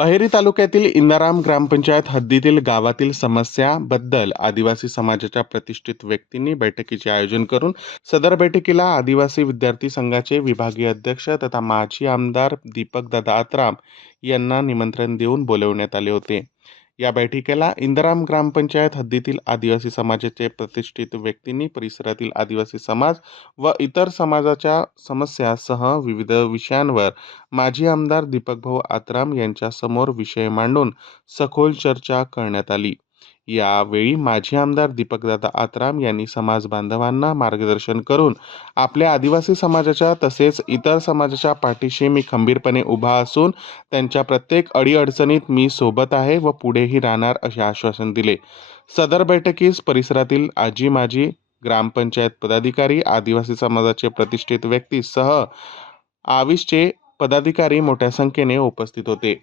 अहेरी तालुक्यातील इंदाराम ग्रामपंचायत हद्दीतील गावातील समस्याबद्दल आदिवासी समाजाच्या प्रतिष्ठित व्यक्तींनी बैठकीचे आयोजन करून सदर बैठकीला आदिवासी विद्यार्थी संघाचे विभागीय अध्यक्ष तथा माजी आमदार दीपक दादा आत्राम यांना निमंत्रण देऊन बोलवण्यात आले होते. या बैठकीला इंदराम ग्रामपंचायत हद्दीतील आदिवासी समाजाचे प्रतिष्ठित व्यक्तींनी परिसरातील आदिवासी समाज व इतर समाजाच्या समस्यासह विविध विषयांवर माजी आमदार दीपकभाऊ आत्राम यांच्यासमोर विषय मांडून सखोल चर्चा करण्यात आली. यावेळी माजी आमदार दीपकदादा आत्राम यांनी समाज बांधवांना मार्गदर्शन करून आपल्या आदिवासी समाजाच्या तसेच इतर समाजाच्या पाठीशी मी खंबीरपणे उभा असून त्यांच्या प्रत्येक अडीअडचणीत मी सोबत आहे व पुढेही राहणार असे आश्वासन दिले. सदर बैठकीस परिसरातील आजी माजी ग्रामपंचायत पदाधिकारी आदिवासी समाजाचे प्रतिष्ठित व्यक्ती सह पदाधिकारी मोठ्या संख्येने उपस्थित होते.